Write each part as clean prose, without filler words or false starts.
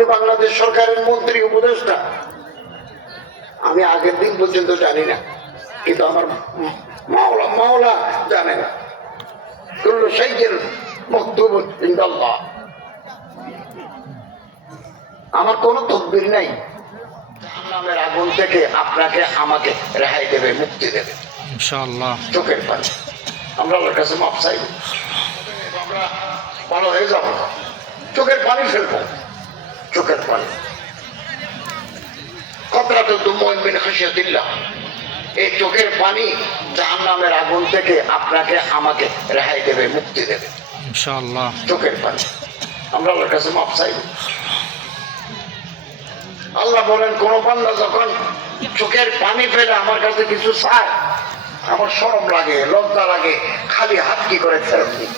আমি বাংলাদেশ সরকারের মন্ত্রী উপদেষ্টা, আমি আগের দিন পর্যন্ত জানি না, কিন্তু আমার মাওলা মাওলা জানে না। কুল্লু শাইইন মাকতুবুন ইনদাল্লাহ। আমার কোনো তদবির নাই জাহান্নামের আগুন থেকে আপনাকে আমাকে রেহাই দেবে, মুক্তি দেবে ইনশাআল্লাহ। চোখের পানি। আমরা আল্লাহর কাছে মাপ চাই, আমরা ভালো হয়ে যাব। চোখের পানি ফেলবো, চোখের পানি। কতরাত দুমুন মিন খাশিয়াতিল্লাহ। এই চোখের পানি জাহান্নামের আগুন থেকে আপনাকে আমাকে রেহাই দেবে, মুক্তি দেবে ইনশাআল্লাহ। চোখের পানি। আমরা আল্লাহর কাছে মাপ চাই। আল্লাহ বলেন, কোন বান্দা যখন চোখের পানি ফেলে আমার কাছে কিছু চায়, আমার শরম লাগে, লজ্জা লাগে, খালি হাত কি করে ফেরত দিই।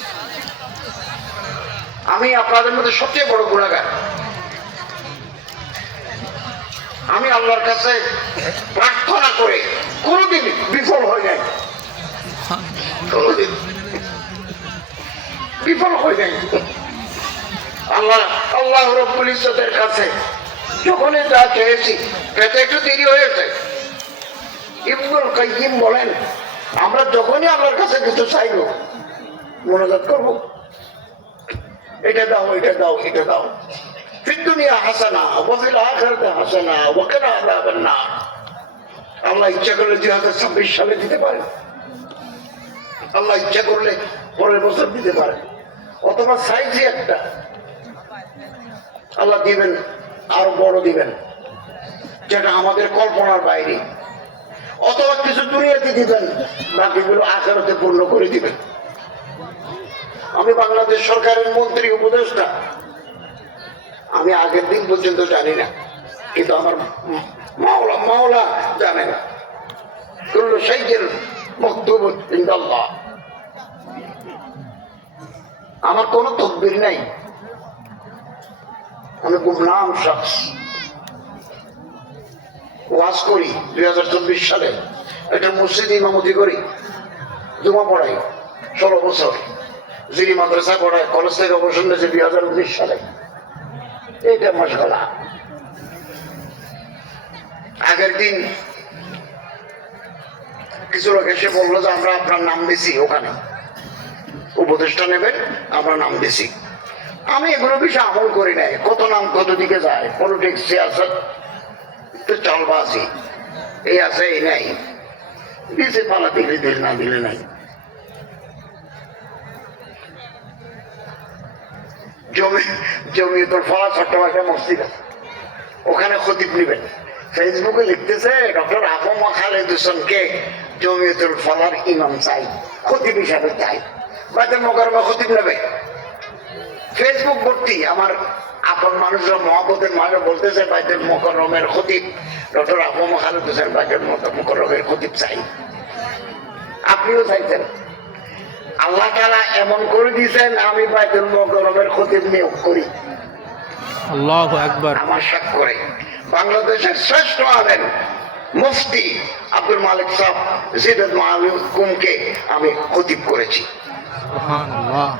আমি আপনাদের মধ্যে সবচেয়ে বড় গুনাহগার। আমি আল্লাহর কাছে প্রার্থনা করে কোনোদিন বিফল হয়ে যায়, কোনোদিন বিফল হয়ে যায়। আল্লাহ রাব্বুল ইজ্জতের কাছে যখনই যা চেয়েছি পেতে একটু দেরি হয়েছে। ইবনুল কাইয়্যিম বলেন, আমরা যখনই আল্লাহর কাছে কিছু চাইব, মোনাজাত করব, এটা দাও, এটা দাও, এটা দাও। ফিদ দুনিয়া হাসানা ওয়া ফিল আখিরাতি হাসানা ওয়া কিনা আযাবান নার। আল্লাহ ইচ্ছা করলে 2026 সালে দিতে পারে, আল্লাহ ইচ্ছা করলে পরের বছর দিতে পারে, অথবা সাইজই একটা আল্লাহ দিবেন, আরো বড় দিবেন, যেটা আমাদের কল্পনার বাইরে, অথবা কিছু দুনিয়াতে দিবেন, বাকিগুলো আখিরাতে পূর্ণ করে দিবেন। আমি বাংলাদেশ সরকারের মন্ত্রী উপদেষ্টা, আমি আগের দিন পর্যন্ত জানি না, কিন্তু আমার মাওলা মাওলা জানে না। কুল্লু শাইইন মাকতুবুন ইনদাল্লাহ। আমার কোনো তদবির নাই, আমি গুমনাম শখস। ওয়াজ করি 2024 সালে, একটা মসজিদে ইমামতি করি, জুমা পড়াই 16 বছর, জিরি মাদ্রাসা পড়াই, কলেজ থেকে অবসর নিয়েছে 2019 সালে। এইটা মশগলা। আগের দিন কিছু লোক এসে বললো যে আমরা আপনার নাম দিছি, ওখানে উপদেষ্টা নেবেন, আমরা নাম দিছি। আমি এগুলো বিষয়ে আমল করি নাই। কত নাম কত দিকে যায়, পলিটিক্স, সিয়াসত, চালবাজি, এই আছে এই নাই, দিছে পালা দিলে দিল, না দিলে নাই। জমিয়তুল ফালাহ চট্টগ্রামে মসজিদ আছে, ওখানে খতিব নিবেন। ফেসবুকে লিখতেছে ডক্টর আফম খালেদ হোসেনকে জমিয়তুল ফালাহর ইমাম চাই, খতিব হিসাবে চাই। বাইতুল মোকাররমে খতিব নেবে। ফেসবুক ভর্তি আমার আপন মানুষরা, মহব্বতের মানুষ বলতেছে বাইতুল মোকাররমের খতিব ডক্টর আফম খালেদ হোসেন, বাইতুল মোকাররমের খতিব চাই। আপনিও চাইছেন, আল্লাহ তাআলা এমন করে দিয়েছেন, আমি বাইতুল মোকাররমের খতিব নিয়োগ করি। আল্লাহু আকবার। আমার স্বাক্ষরে বাংলাদেশের শ্রেষ্ঠ আলেম মুফতি আব্দুল মালিক সাহেব জিদাত মাহমুদ কুমকে আমি খতিব করেছি। সুবহানাল্লাহ।